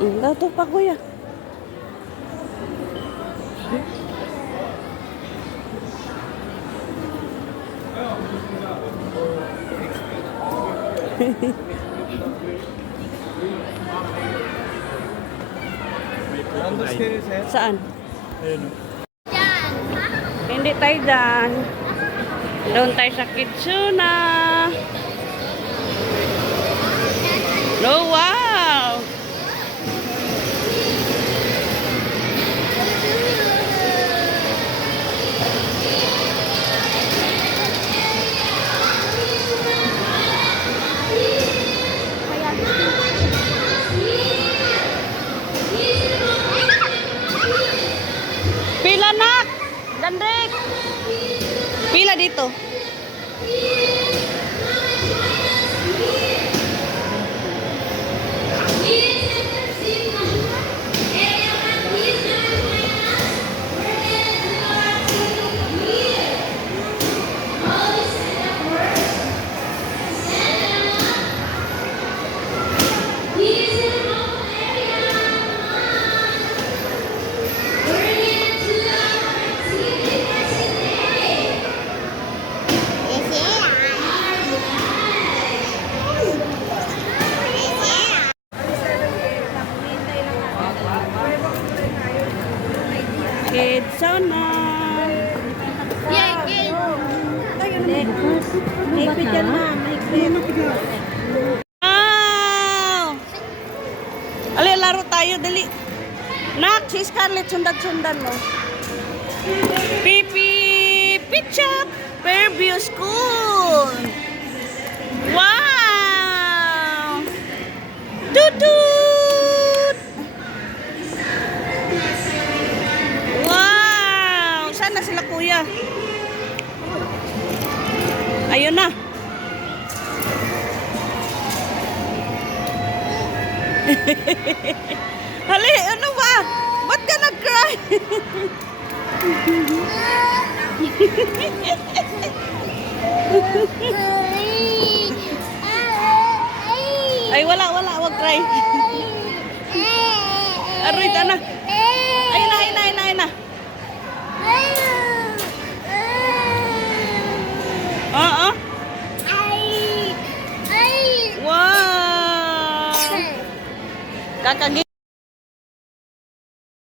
Dato pa kuya. Saan? Hindi tayo dyan. Doon tayo sa Kitsuna. Oh, wow! Pila nak? Dandek. Pila dito. Kitsuna. Wow! Ali, laro tayo, dali. Nak, si Scarlett, sundan-sundan mo. Pipi, Pitchup, Fairview School. Wow! Tutut! Wow! Saan na sila kuya? Ayun na. Hali, ano ba? Ba't ka nag-cry? Ay, wala, wag cry. Aroy, na.